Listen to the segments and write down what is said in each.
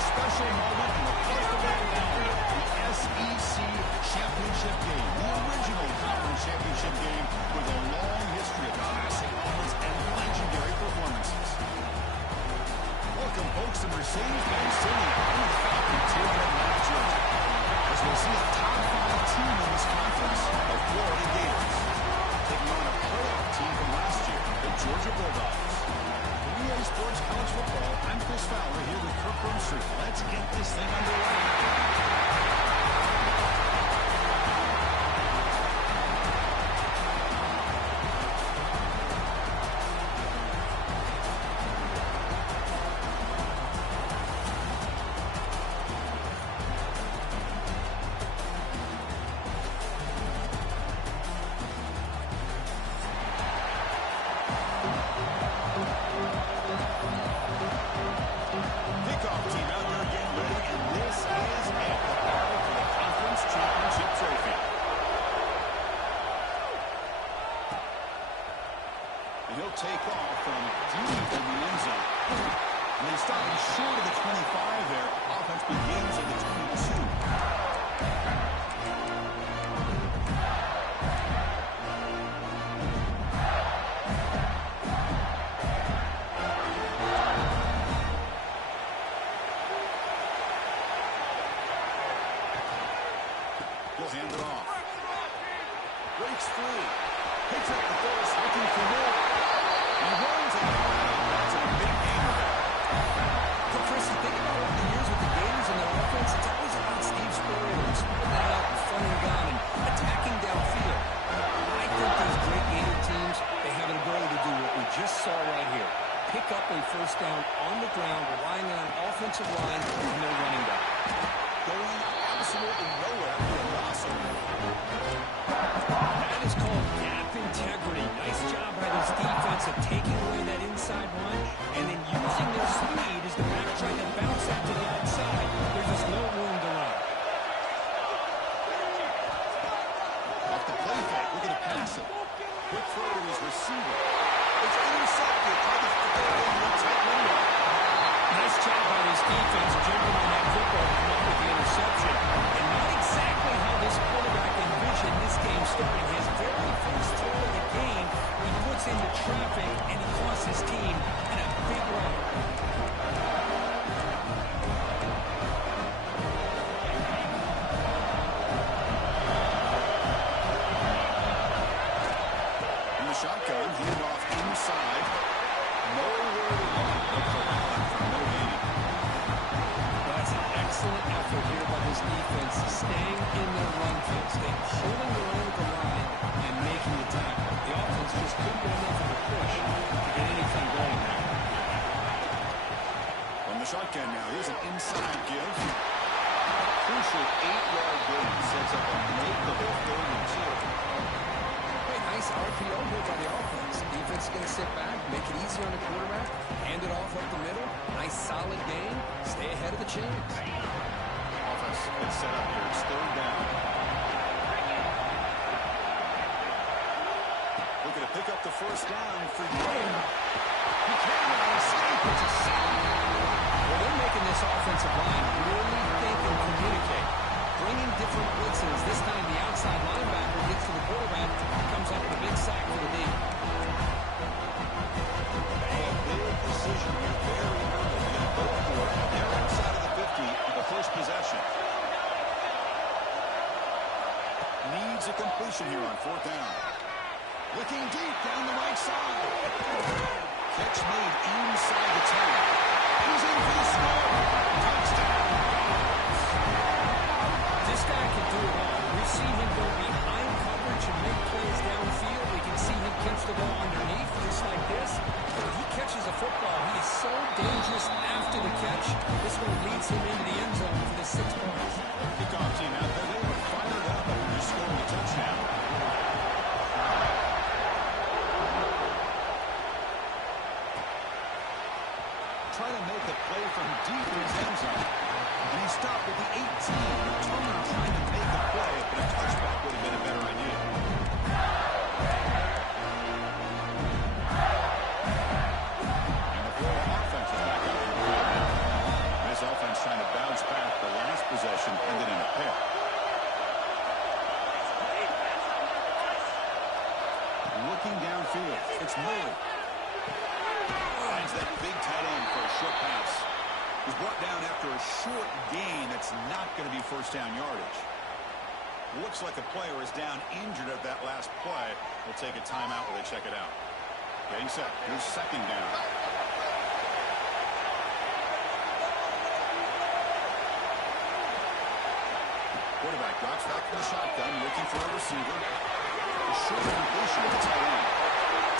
Special moment in the Parkland calendar, the SEC Championship game, the original conference championship game with a long history of classic moments and legendary performances. Welcome, folks, to Mercedes-Benz Stadium in the Falcon Tailgate Mount, Georgia, as we'll see a top 5 team in this conference, the Florida Gators, taking on a playoff team from last year, the Georgia Bulldogs. EA Sports College Football. I'm Chris Fowler here with Kirk Broomstreet. Let's get this thing underway. Take off from deep in the end zone. And they stop him short of the 25 there. Offense begins at the 22. He'll hand it off. Breaks free. Picks up the force, looking for more. He runs and that's a big game there. So, Chris, you think about over the years with the Gators and their offense, it's always about Steve Spurrier and spreading that out and fronting gun and attacking downfield. I think these great Gator teams, they have an ability to do what we just saw right here. Pick up a first down on the ground, relying on an offensive line and their running back. Going absolutely nowhere for a loss. That is called gap integrity. Nice job by this defense of taking away that inside run and then using their speed as the back trying to bounce that to the outside. There's just no room to run. Off the play fake, we're going to pass it. Quick throw to his receiver. It's intercepted. Trying to fit it in the tight window. Nice job by this defense jumping on that football and come up with the interception. And not exactly how this quarterback envisioned this game starting. His very first throw of the game, he puts into traffic and he costs his team in a big run. In the shotgun, hand off inside. Nowhere to run. No gain. That's an excellent effort here by this defense, staying in their run fits, holding their own at the line and making the tackle. The offense just couldn't get enough of a push to get anything going there. From the shotgun now, here's an inside give. Crucial 8-yard gain sets up a makeable 3rd and 2. Hey, nice nice RPO here by the offense. Defense is going to sit back, make it easy on the quarterback, hand it off up the middle. Nice solid game. Stay ahead of the chains. Offense gets set up here. It's third down. Looking to pick up the first down for Young. He can't escape. It's a sack. Well, they're making this offensive line really think and communicate. Bringing different blitzes. This time the outside linebacker gets to the quarterback, comes up with a big sack for the D. A big decision here very early. They're going to go for it. They're outside of the 50 for the first possession. Needs a completion here on fourth down. Looking deep down the right side. Catch made inside the 10. He's in for the score. Touchdown. This guy can do it all. We've seen him go behind coverage and make plays downfield. We can see him catch the ball underneath just like this. When he catches a football, he is so dangerous after the catch. This one leads him into the end zone for the 6 points. Kickoff team out there. They were fired up after scoring a touchdown. Trying to make a play from deep in his end zone. And he stopped at the 18. Turner trying to make a play, but a touchback would have been a better idea. And the Florida offense is back out here. This offense trying to bounce back. The last possession ended in a pick. Looking downfield, it's Murray. Finds that big tight end for a short pass. He's brought down after a short gain that's not going to be first down yardage. Looks like a player is down injured at that last play. We'll take a timeout while they check it out. Getting set. Here's second down. Quarterback drops back to the shotgun, looking for a receiver. A short completion to the tight end.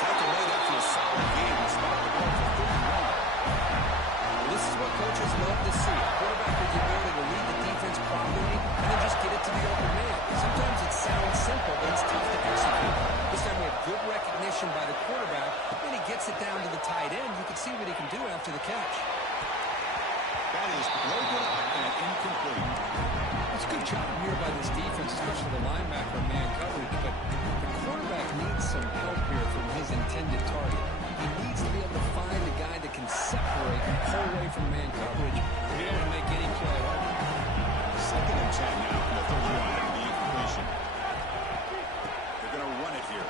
Tackle made after a solid game. Spot the ball for 31. This is what coaches love to see. A quarterback with the ability to lead the defense properly and then just get it to the open man. Sometimes it sounds simple, but it's tough to execute. This time we have good recognition by the quarterback. Then he gets it down to the tight end. You can see what he can do after the catch. That is broken up and incomplete. It's a good job here by this defense, especially the linebacker man coverage, but the quarterback needs some help here from his intended target. He needs to be able to find a guy that can separate and pull away from man coverage to be able to make any play at all. Second and 10 now from the 31 after the incompletion. They're going to run it here.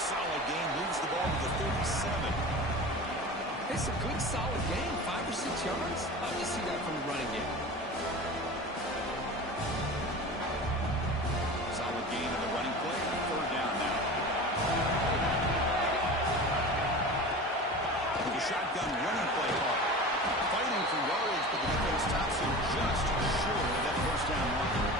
Solid game, moves the ball to the 37. It's a good, solid game, 5 or 6 yards. Love to see that from the running game. Solid gain in the running play. Third down now. With a shotgun running play hard. Fighting for yards, but the defense stops him just short of that first down line.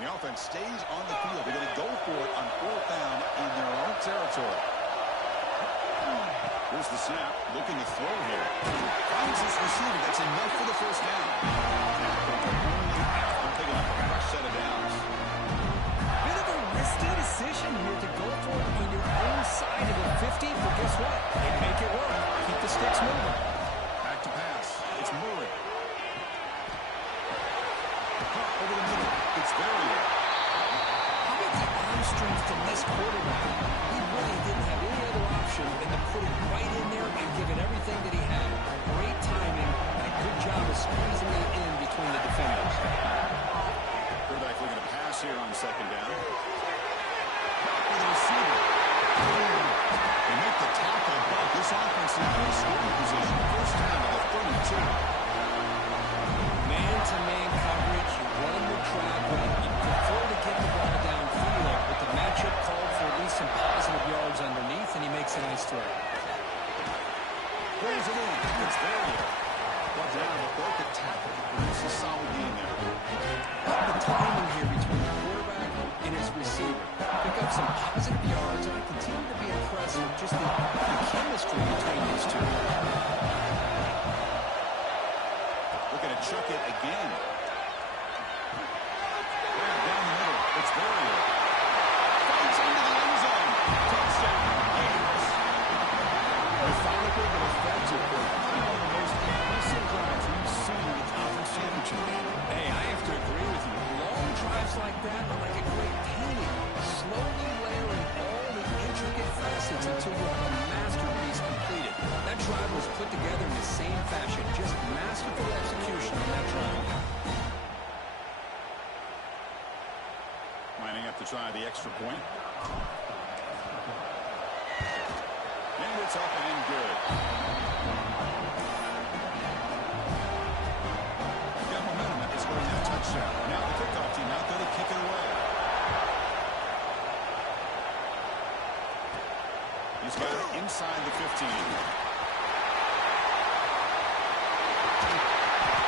The offense stays on the field. They're going to go for it on fourth down in their own territory. Here's the snap. Looking to throw here. Finds his receiver. That's enough for the first down. Only after picking up a fresh set of downs. Bit of a risky decision here to go for it on your own side of the 50, but guess what? They make it work. Keep the sticks moving. Back to pass. It's Murray. Over the middle. It's Verrier. How about the arm strength from this quarterback? He really didn't have any other option than to put it right in there and give it everything that he had. Great timing and a good job of squeezing it in between the defenders. Quarterback looking to pass here on second down. With a receiver. They make the tackle, but this offense is in scoring position. First down to the 32. Man-to-man coverage, you run the trap, you prefer to get the ball downfield, but the matchup called for at least some positive yards underneath, and he makes a nice throw. Pulls it in. It's Verrier. But down, broke a tackle. It's a solid game there. The timing here between the quarterback and his receiver. Pick up some positive yards, and I continue to be impressed with just the chemistry between these two. Looking to chuck it again. Down the middle. It's Barrier. Fights into the end zone. Touchdown. Gators. Methodical but effective play. One of the most impressive drives we've seen in the conference championship game. Hey, I have to agree with you. Long drives like that are like a great painting. Slowly layering all the intricate facets until you have a masterpiece completed. That drive was put together in the same fashion. Just masterful execution on that drive. Lining up to try the extra point. And it's up and good. Got momentum after scoring that touchdown. Now the kickoff team out there to kick it away. He's got it inside the 15.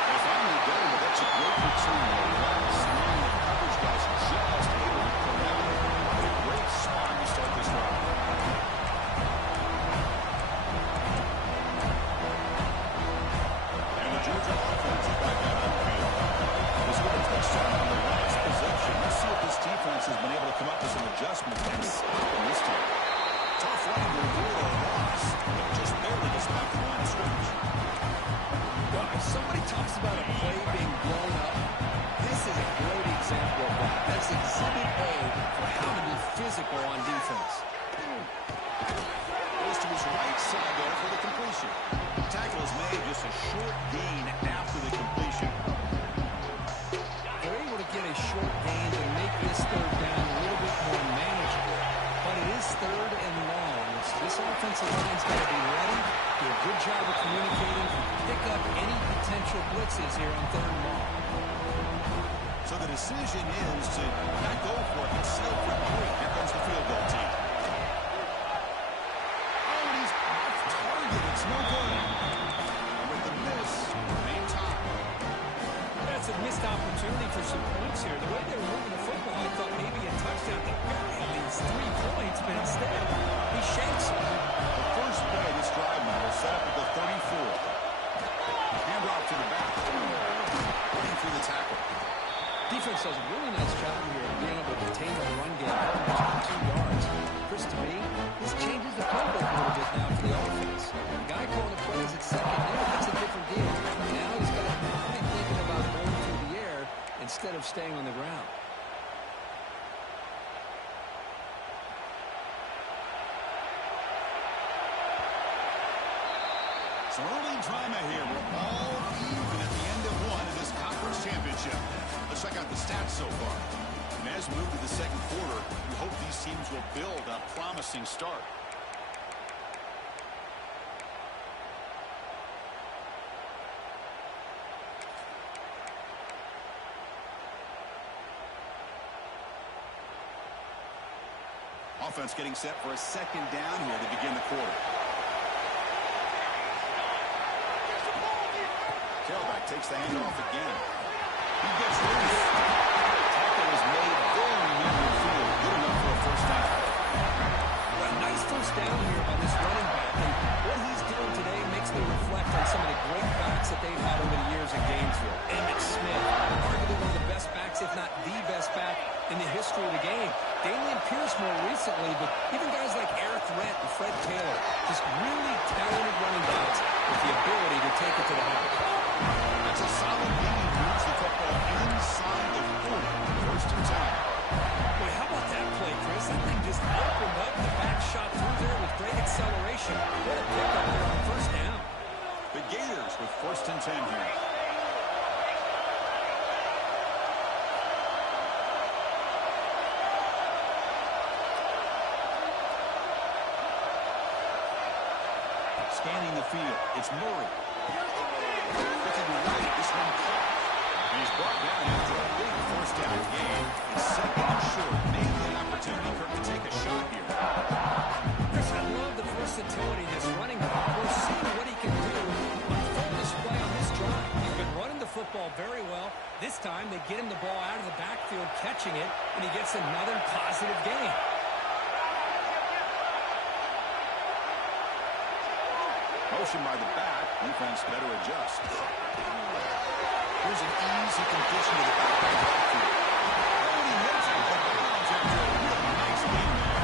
They finally get him, but that's a great return. Last line of coverage guys just able to pull out. A great spot to start this drive. And the Georgia offense is back out on the field. This was a touchdown on the last possession. Let's see if this defense has been able to come up with some adjustments and stop them this time. Tough running to avoid a loss, but just barely gets back to the line of scrimmage. Well, if somebody talks about a play being blown up, this is a great example of that. That's exhibit A for how to be physical on defense. Goes to his right side there for the completion. The tackle is made, just a short gain after the completion. They're able to get a short gain to make this third down a little bit more manageable. But it is third and long. So this offensive line's got to be ready, do a good job of communicating, pick up any potential blitzes here on third and long. So the decision is to not go for it, but settle for 3. Here comes the field goal team. Oh, and he's off target. It's no good. With the miss, main time. That's a missed opportunity for some points here. The way they were moving the football, I thought maybe a touchdown to bury at least 3 points, but instead, he shakes it. The first play of this drive now is set up at the 34. Hand off to the back. Running through the tackle. Defense does a really nice job here of being able to contain the run game almost 2 yards. Chris, to me, this changes the playbook a little bit now for the offense. The guy calling the plays at second, it's a different deal. Now he's got to be thinking about going through the air instead of staying on the ground. Some early drama here. We're all even at the end of one in this conference championship. Let's check out the stats so far. And as we move to the second quarter, we hope these teams will build a promising start. Offense getting set for a second down here to begin the quarter. Tailback takes the handoff again. He gets loose. Tackle is made very near the field. Good enough for a first down. Well, a nice first down here by this running back. And what he's doing today makes me reflect on some of the great backs that they've had over the years in Gainesville. Emmitt Smith, arguably one of the best backs, if not the best back in the history of the game. Dameon Pierce more recently, but even guys like Eric Rent and Fred Taylor, just really talented running backs with the ability to take it to the house. That's a solid lead. Moves the football inside the 40. First and 10. Boy, how about that play, Chris? That thing just opened up. The back shot through there with great acceleration. What a pickup there on first down. The Gators with first and 10 here. Scanning the field. It's Murray. Looking right. This one caught. And he's brought down after a big first down gain. It's second and short. Maybe an opportunity for him to take a shot here. Chris, I love the versatility of this running back. We're seeing what he can do on full display on this drive. He's been running the football very well. This time they get him the ball out of the backfield, catching it, and he gets another positive gain. motion by the back. Defense better adjust. Here's an easy completion to the back of the backfield. And he hits it out of bounds after a really nice game there.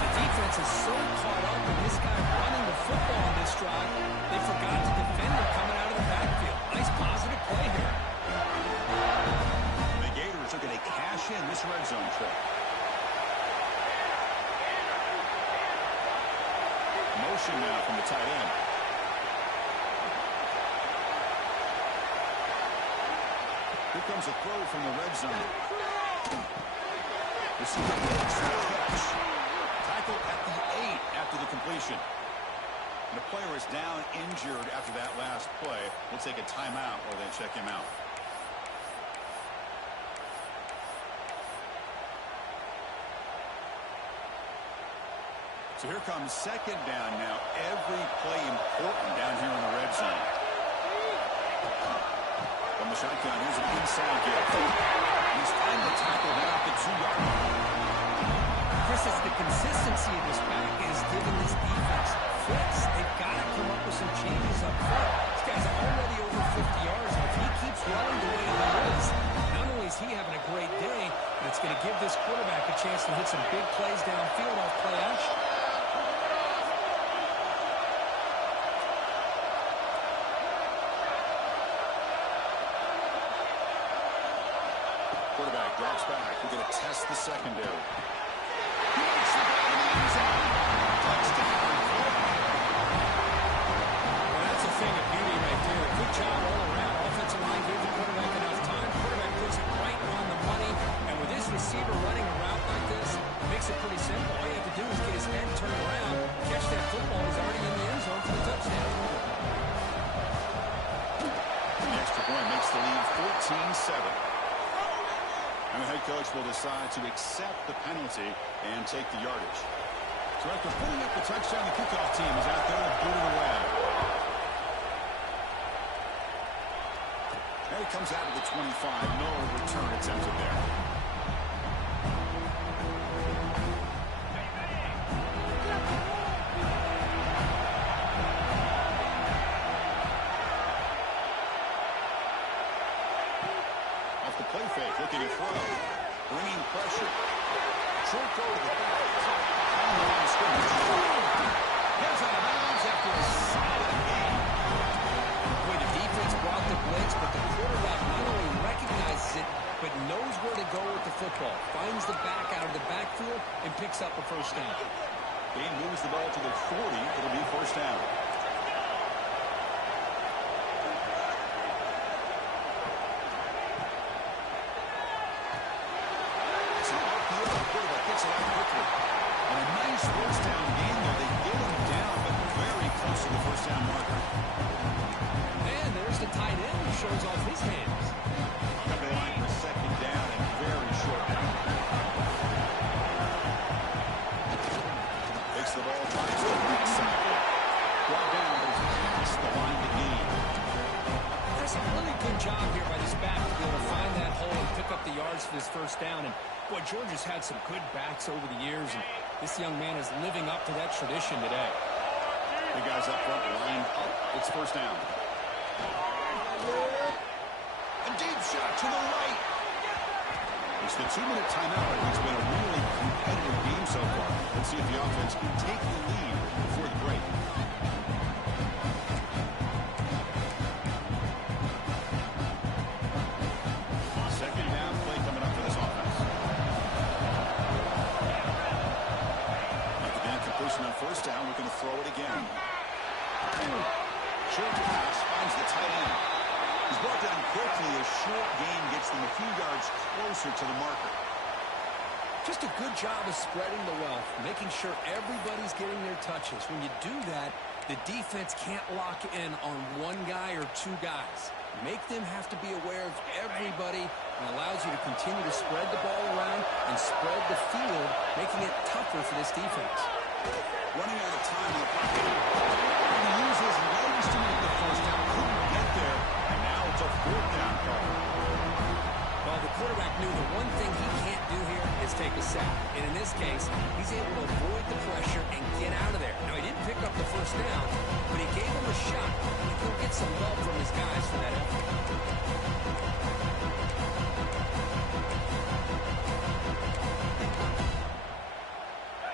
The defense is so caught up with this guy running the football on this drive, they forgot to defend him coming out of the backfield. Nice positive play here. The Gators are going to cash in this red zone trip. Motion now from the tight end. Here comes a throw from the red zone. Receiver makes the catch. Tackled at the 8 after the completion. And the player is down injured after that last play. We'll take a timeout while they check him out. So here comes second down now. Every play important down here in the red zone. From the shotgun, here's an inside gift. He's trying to tackle down at the 2-yard line. Chris, it's the consistency of this back is giving this defense fits. They've got to come up with some changes up front. This guy's already over 50 yards, and if he keeps running the way he is, not only is he having a great day, but it's going to give this quarterback a chance to hit some big plays downfield off play action. Quarterback drops back. We're going to test the secondary. He makes the play in the end zone. Touchdown, Florida. Well, that's a thing of beauty right there. Good job all around. Offensive line gave the quarterback enough time. Quarterback puts it right on the money. And with his receiver running a route like this, it makes it pretty simple. All you have to do is get his head turned around, catch that football. He's already in the end zone for the touchdown. The extra point makes the lead 14-7. And the head coach will decide to accept the penalty and take the yardage. So after putting up the touchdown, the kickoff team is out there to boot it away. And he comes out of the 25. No return attempted there. Play fake, looking to throw. Bringing pressure. Short throw to the back. On the line of scrimmage. Heads out of bounds after a solid game. Boy, the defense brought the blitz, but the quarterback not only recognizes it, but knows where to go with the football. Finds the back out of the backfield and picks up a first down. Dane moves the ball to the 40. It'll be first down. First down game there. They get him down, but very close to the first down marker. And there's the tight end who shows off his hands. Got the line for second down and very short down. Takes the ball, finds the right side. Brought down, but he's past the line to gain. That's a really good job here by this back to be able to find that hole and pick up the yards for this first down. And boy, Georgia's had some good backs over the years, and this young man is living up to that tradition today. The guys up front lined up. It's first down. A deep shot to the right. It's the 2-minute timeout. It's been a really competitive game so far. Let's see if the offense can take the lead before the break. Second down play coming up for this offense. After that completion on first down, we're going to throw it again. Short pass finds the tight end. He's brought down quickly. A short gain gets them a few yards closer to the marker. Just a good job of spreading the wealth, making sure everybody's getting their touches. When you do that, the defense can't lock in on one guy or two guys. Make them have to be aware of everybody, and allows you to continue to spread the ball around and spread the field, making it tougher for this defense. Running out of time in the pocket. And he uses legs to make the first down. Couldn't get there, and now it's a fourth down call. Well, the quarterback knew the one thing he can't do here is defense take a sack. And in this case, he's able to avoid the pressure and get out of there. Now, he didn't pick up the first down, but he gave him a shot. And he'll get some love from his guys for that effort.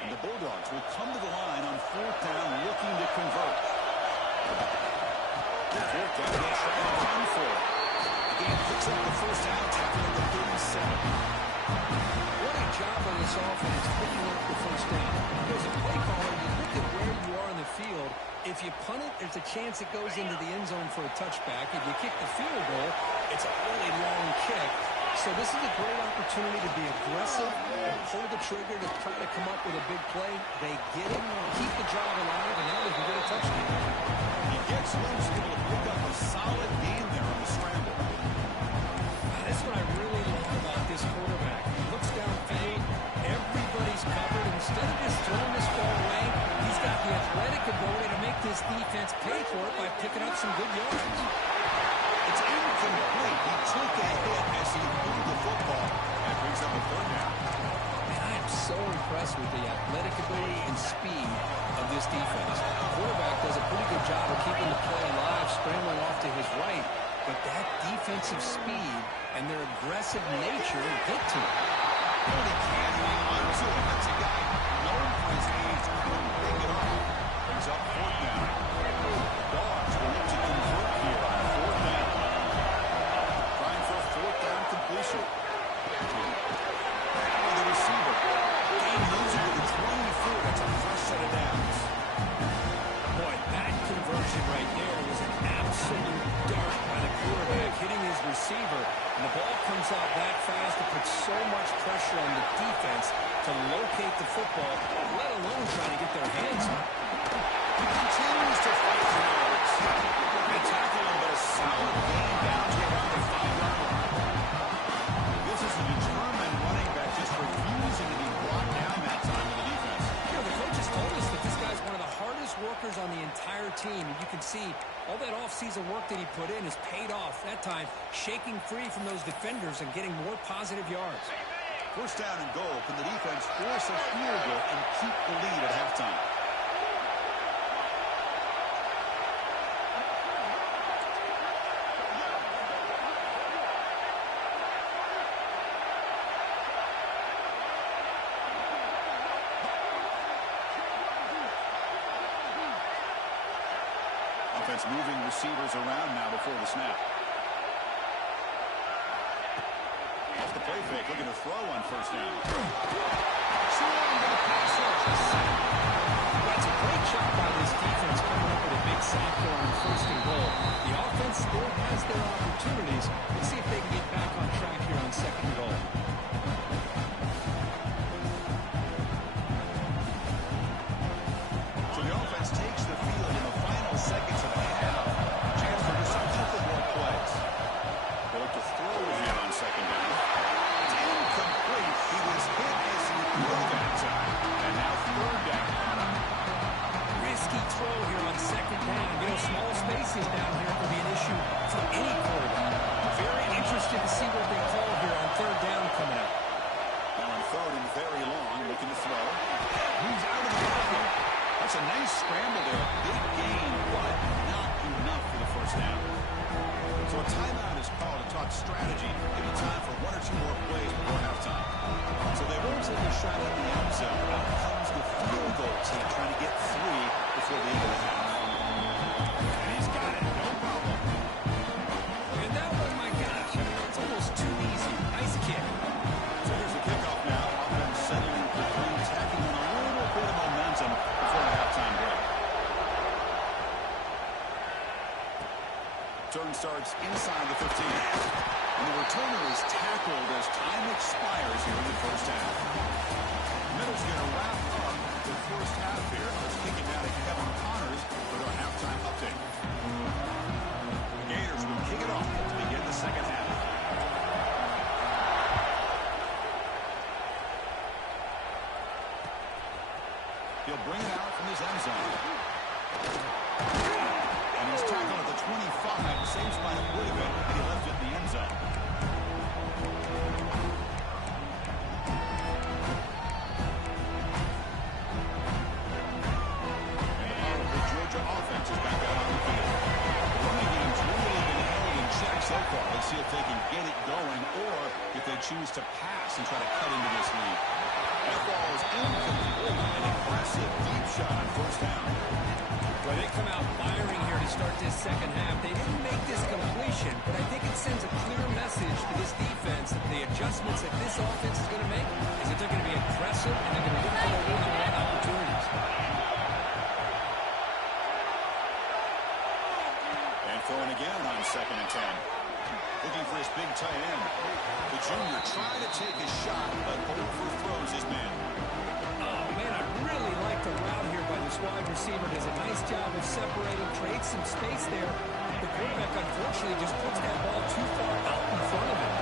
And the Bulldogs will come to the line on 4th down, looking to convert. The 4th down, they'll try to run for it. The game picks up the first down, tackling the 37. What a job on this offense picking up the first down. As a play caller, you look at where you are in the field. If you punt it, there's a chance it goes into the end zone for a touchback. If you kick the field goal, it's a really long kick. So this is a great opportunity to be aggressive and pull the trigger to try to come up with a big play. They get it, keep the drive alive, and now they can get a touchdown. He gets loose, able to pick up a solid gain there on the scramble. That's what I really like about this quarterback. He looks downfield, everybody's covered. Instead of just throwing this ball away, he's got the athletic ability to make this defense pay for it by picking up some good yards. It's incomplete. He took a hit as he moved the football. That brings up a 3rd down. And I am so impressed with the athletic ability and speed of this defense. The quarterback does a pretty good job of keeping the play alive, scrambling off to his right. But that defensive speed and their aggressive nature get to him. But he can't hang on to it. That's a guy known for his age. Couldn't pick it off. Brings up 4th down. Dogs will look to convert here on 4th down. Trying for a 4th down completion. Now the receiver. Game moves into the 24. That's a fresh set of downs. Boy, that conversion right there was an absolute dart by the quarterback hitting his receiver. And the ball comes out that fast. It puts so much pressure on the defense to locate the football, let alone trying to get their hands on it. He continues to fight for yards. They tackle him, but a solid gain down to around the 5-yard line. This is a determined running back just refusing to be brought down that time in the defense. You know, the coaches told us that this guy's one of the hardest workers on the entire team. And you can see all that offseason work that he put in has paid off. That time, shaking free from those defenders and getting more positive yards. 1st down and goal. Can the defense force a field goal and keep the lead at halftime? Offense moving receivers around now before the snap. Off the play fake, looking to throw on 1st down. That's a great job by this defense coming up with a big sack there on 1st and goal. The offense still has their opportunities. Let's see if they can get back on track here on 2nd and goal. So the offense takes the field in the final seconds of the half. Chance for just a couple more plays. They look to throw here on 2nd down. It's incomplete. He was hit as he threw that time. And now 3rd down. Risky throw here on 2nd down. You know, small spaces down here can be an issue for any quarterback. Very interested to see what they call here on 3rd down coming up. Now on 3rd and very long, looking to throw. Moves out of the pocket. That's a nice scramble there. Big gain, but not enough for the 1st down. So a timeout is called to talk strategy. Maybe time for 1 or 2 more plays before halftime. So they won't take a shot at the end zone. Out comes the field goal team trying to get 3 before the end of the half. And he's got it. No problem. And that one, my gosh, I mean, it's almost too easy. Nice kick. So here's the kickoff now. Offense settling quickly, tacking on a little bit of momentum before the halftime break. Turn starts inside the 15. And the returner is tackled as time expires here in the 1st half. Middle's going to wrap up the 1st half here. Let's kick it down to Kevin Connors with our halftime update. The Gators will kick it off to begin the 2nd half. He'll bring it out from his end zone. And he's tackled at the 25. Same spot it would have been, and he left it in the end zone. they can get it going or if they choose to pass and try to cut into this lead. That ball is incomplete. An impressive deep shot on first down. Well, they come out firing here to start this second half. They didn't make this completion, but I think it sends a clear message to this defense that the adjustments that this offense is going to make is that they're going to be aggressive and they're going to look for the one-on-one opportunities. And throwing again on 2nd and 10. Looking for his big tight end. The junior trying to take his shot, but overthrows his man. Oh, man, I really like the route here by this wide receiver. Does a nice job of separating, creates some space there. The quarterback, unfortunately, just puts that ball too far out in front of him.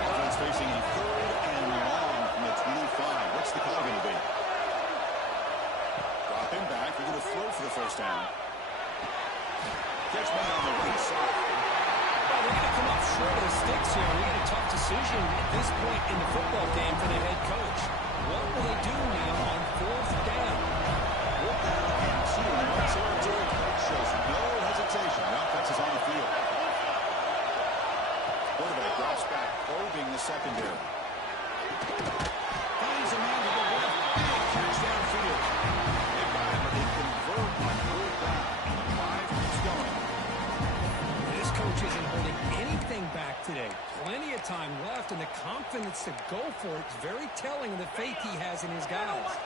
Offense facing a 3rd and long from the 25. What's the call going to be? Drop him back. We're going to throw for the first down. Catch man on the right side. Well, they're going to come up short of the sticks here. We got a tough decision at this point in the football game for the head coach. What will they do now on 4th down? 4th down and 2. Shows no hesitation. The offense is on the field. Quarterback drops back, probing the secondary. Finds a man to the left. Big catch downfield. They got him, but they convert on 4th down. 5 keeps going. This coach isn't holding anything back today. Plenty of time left, and the confidence to go for it is very telling of the faith he has in his guys.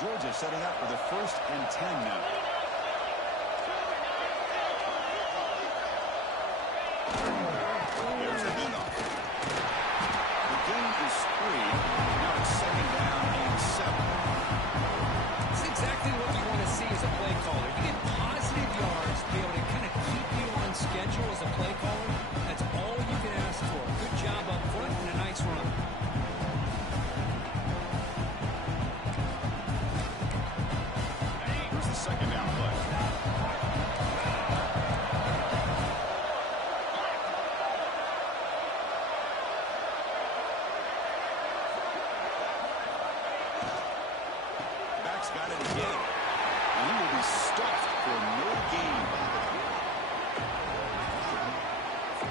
Georgia setting up for the 1st and 10 now. There's the handoff. The gain is 3. Now it's 2nd down and 7. It's exactly what you want to see as a play caller. You get positive yards, be able to kind of keep you on schedule as a play caller. That's all you can ask for. Good job up front and a nice run. Here's the 2nd down play. Back's got it again. And he will be stuffed for no gain.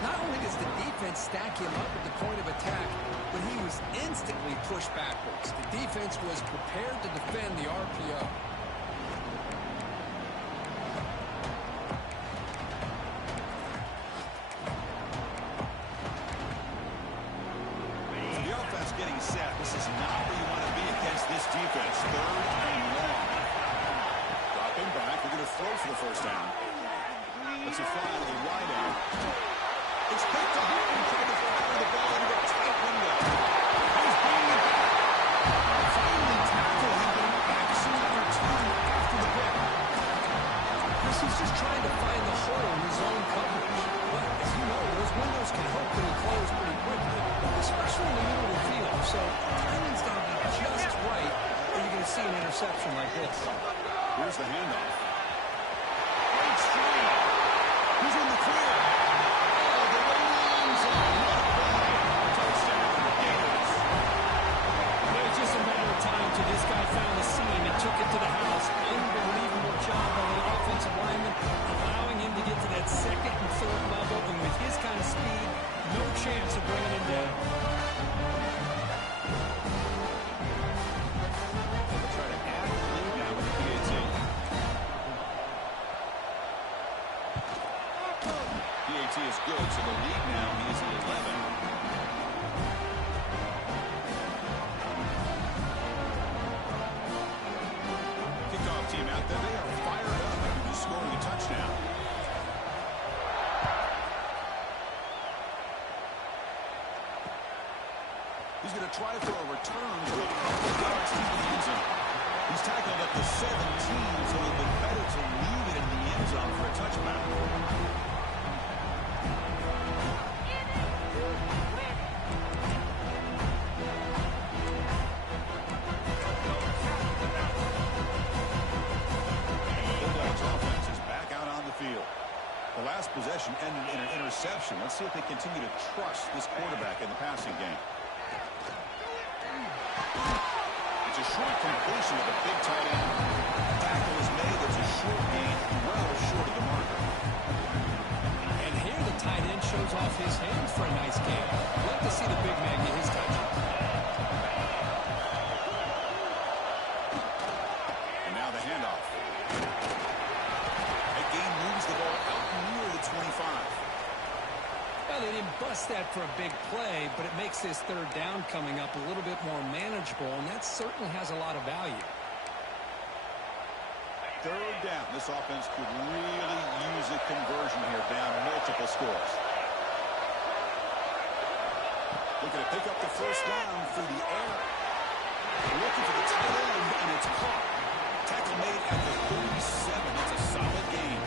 Not only does the defense stack him up at the point of attack, but he was instantly pushed backwards. The defense was prepared to defend the RPO. The offense getting set. This is not where you want to be against this defense. 3rd and long. Drop him back. We're going to throw for the first down. It's a fly to the wide end. It's picked up. He tried to fire the ball into a tight window. He's beating it back. Finally tackled him, but he back soon return after the pick. Chris, he's just trying to find the hole in his own coverage. But, as you know, those windows can hopefully close pretty quickly, especially in the middle of the field. So, timing's got to be just right, or you're going to see an interception like this. Here's the handoff. Great strike. He's in the clear. Oh, the lane end zone. What a play. Touchdown, Gators. It was just a matter of time till this guy found the seam and took it to the house. Unbelievable job by the offensive lineman, allowing him to get to that 2nd and 3rd level, and with his kind of speed, no chance of bringing him down. Try to add the lead now with the PAT. PAT is good, so the lead now is 11. Kickoff team out there. They are fired up after scoring a touchdown. He's going to try to throw a return for a couple of yards into the end zone. He's tackled at the 17, so a little bit better to leave it in the end zone for a touchback. Bulldogs offense is back out on the field. The last possession ended in an interception. Let's see if they continue to trust this quarterback in the passing game. It's a short completion of the big tight end. Tackle is made. It's a short gain, well short of the marker. And here the tight end shows off off his hands for a nice game. Love to see the big man get his touches. And now the handoff. That gain moves the ball out near the 25. Well, they didn't bust that for a big play, but it makes this third down coming up a little bit more manageable, and that certainly has a lot of value. Third down. This offense could really use a conversion here, down multiple scores. Looking to pick up the first down through the air. Looking for the tight end, and it's caught. Tackle made at the 37. It's a solid gain.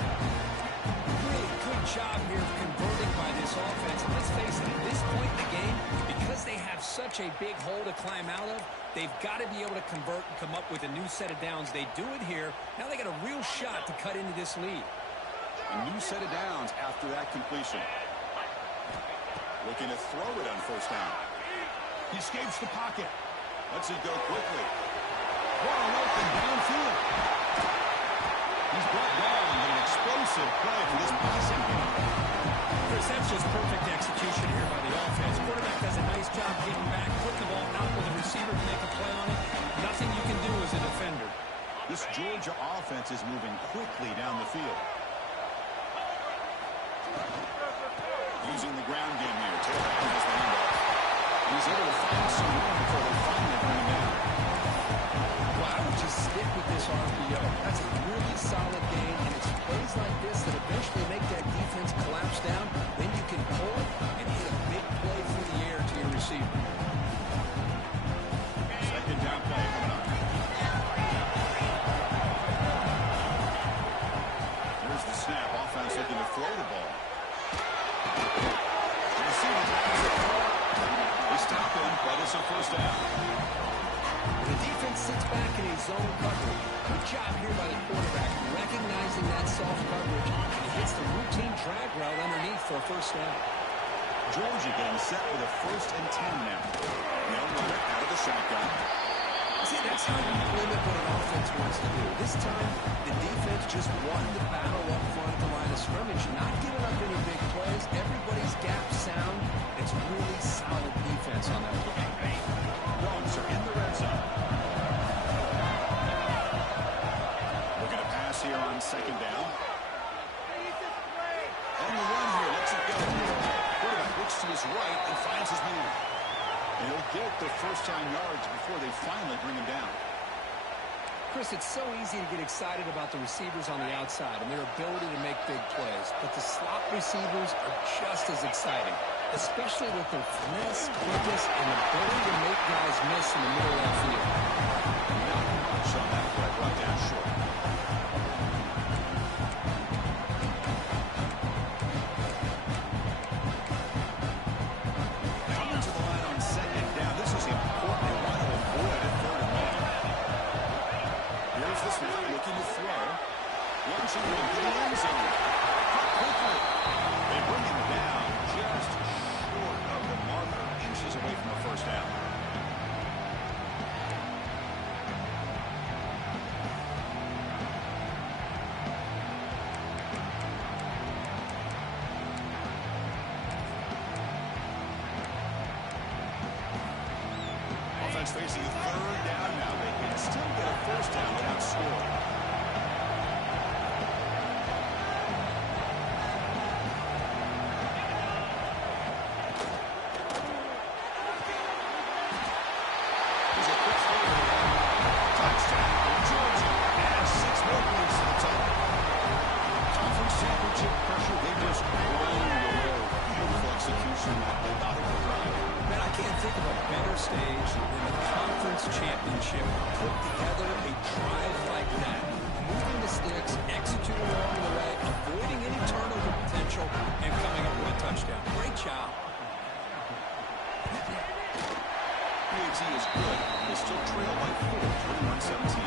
Really good job here of converting by this offense. And let's face it, at this point in the game, because they have such a big hole to climb out of, they've got to be able to convert and come up with a new set of downs. They do it here. Now they got a real shot to cut into this lead. A new set of downs after that completion. Looking to throw it on first down. He escapes the pocket. Lets it go quickly. Wide open downfield. He's brought down with an explosive play for this passing game. Chris, that's just perfect execution here by the offense. Quarterback does a nice job getting back, putting the ball out where the receiver can make a play on it. Nothing you can do as a defender. This Georgia offense is moving quickly down the field. Using the ground game here. Taylor has the handoff. He's able to find some room before they finally bring him down. Well, I would just stick with this RPO. That's a really solid gain, and it's plays like this that eventually make that defense collapse down. Then you can pull it and hit a big play through the air to your receiver. Second down play coming up. Here's the snap. Offense looking to throw the ball. They stop him, but it's a first down. The defense sits back in his zone coverage. Good job here by the quarterback, recognizing that soft coverage, and he hits the routine drag route underneath for a first down. Georgia getting set with a 1st and 10 now. They'll run it out of the shotgun. See, that's how you limit what an offense wants to do. This time, the defense just won the battle up front at the line of scrimmage, not giving up any big plays. Everybody's gap sound. It's really solid defense on that play. Dogs are in the red zone. Looking to pass here on second down. On the run here, lets it go. Quarterback looks to his right and finds his man. And he'll get the first down yards before they finally bring him down. Chris, it's so easy to get excited about the receivers on the outside and their ability to make big plays, but the slot receivers are just as exciting, especially with their finesse, quickness, and ability to make guys miss in the middle of that field. Not much on that play, brought down short. Coming to the line on second down. This is important. They want to avoid a third and long. Here's the snap, looking to throw. Launching into the end zone. Caught quickly. They bring him down just short of the marker, inches away from the first down. Offense facing a third down now. They can still get a first down without scoring. Here's a quick throw. Touchdown, Georgia. Adds 6 more points to the total. Conference championship pressure. They just rolled away. Beautiful execution. They thought it was right. Man, I can't think of a better stage than the conference championship. Put together a drive like that. Moving the sticks, executing along the way, avoiding any turnover potential, and coming up with a touchdown. Great job. PAT is good. They still trail by 4, 21-17.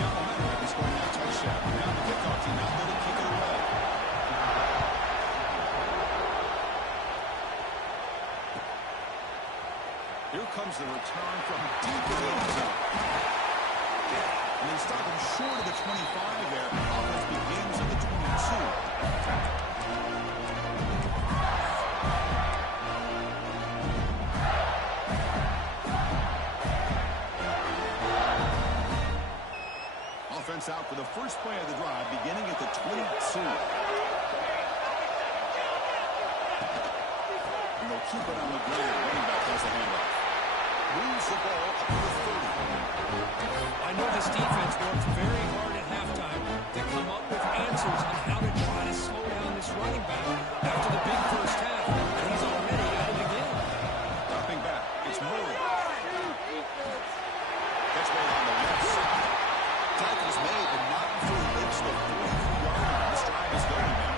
Now the Hunter is going now touchdown. Now the kickoff team out there to kick it away. Here comes the return from deep in the end zone. And they stop him short of the 25 there. Offense begins at the 22. offense out for the first play of the drive, beginning at the 22. And they'll keep it on the ground. Running back has the handoff. Moves the ball up to the 30. I know this defense worked very hard at halftime to come up with answers on how to try to slow down this running back after the big first half. And he's already at it again. Dropping back. It's Murray. Catch made on the left side. Tackle's made, but not until he makes the 43-yard line. This drive is going now.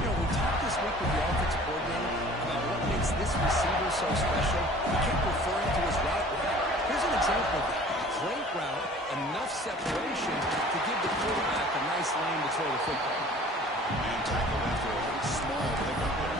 You know, we talked this week with the offensive coordinator about what makes this receiver so special. He kept referring to his route. Here's an example of that. Great route, enough separation to give the quarterback a nice lane to throw the football. And tackled after a small pickup there.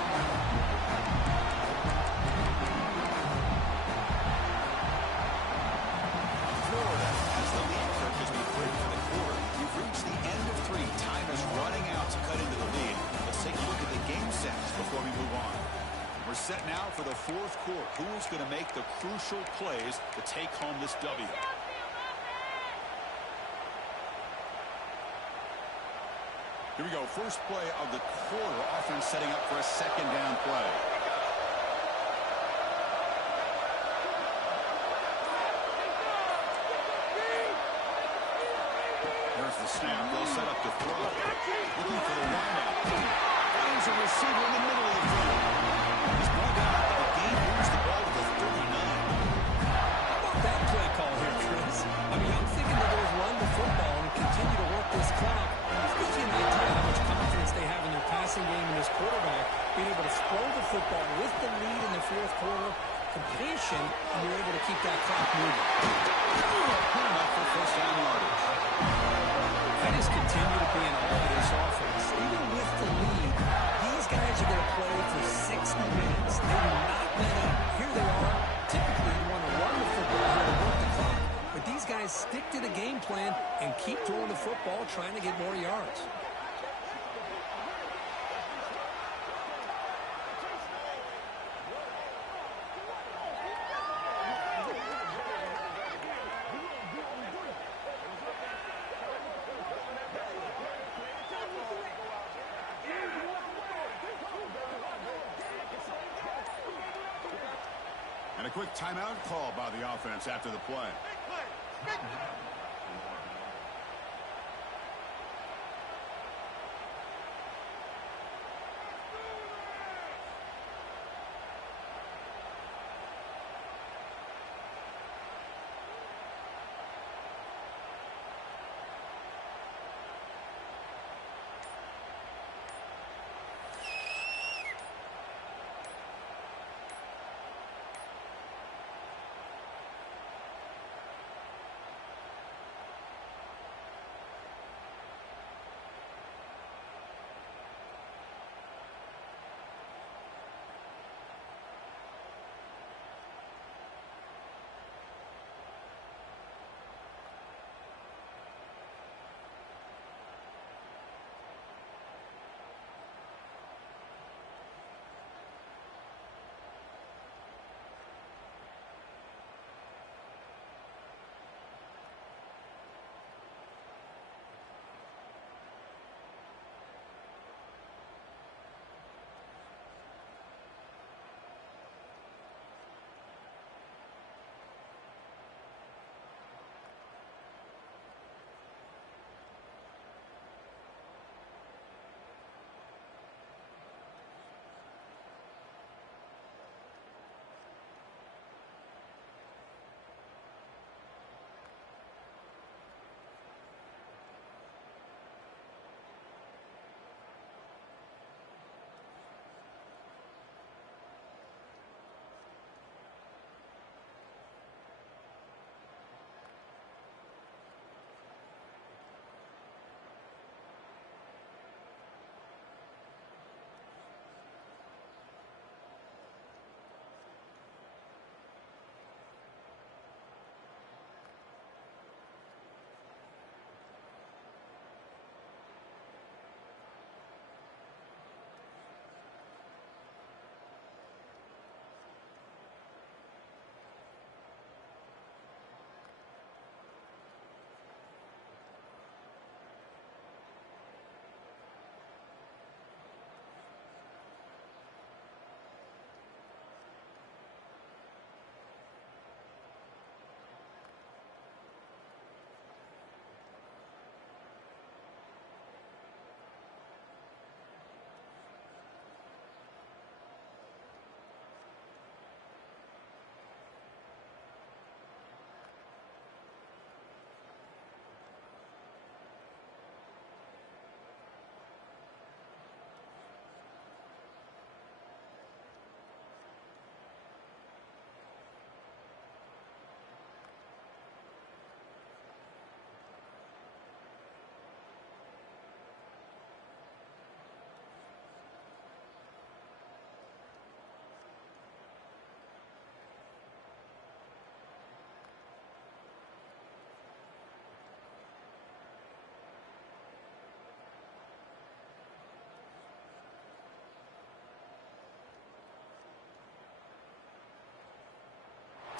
Florida has the lead, Kirk, as we break for the quarter. We've reached the end of 3. Time is running out to cut into the lead. Let's take a look at the game sets before we move on. We're set now for the fourth quarter. Who's going to make the crucial plays to take home this W? Here we go. First play of the quarter. Offense setting up for a second down play. There's the snap. They'll set up to throw. Looking for the windup. Finds a receiver in the middle of the field. He's brought down, but the game moves the ball to the 39. How about that play call here, Chris? I mean, I'm thinking that they'll run the football and continue to work this clock. It gives you an idea how much confidence they have in their passing game and this quarterback being able to throw the football with the lead in the fourth quarter, completion, and you're able to keep that clock moving. Good enough for first down yardage. I just continue to be in awe of this offense. Even with the lead, these guys are going to play for 60 minutes. They do not let up. Here they are. Typically, you want to run the football here to work the clock. But these guys stick to the game plan and keep throwing the football, trying to get more yards. And a quick timeout call by the offense after the play.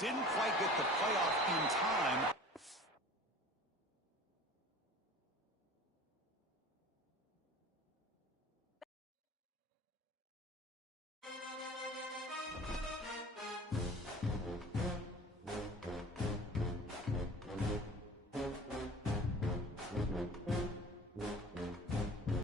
didn't quite get the playoff in time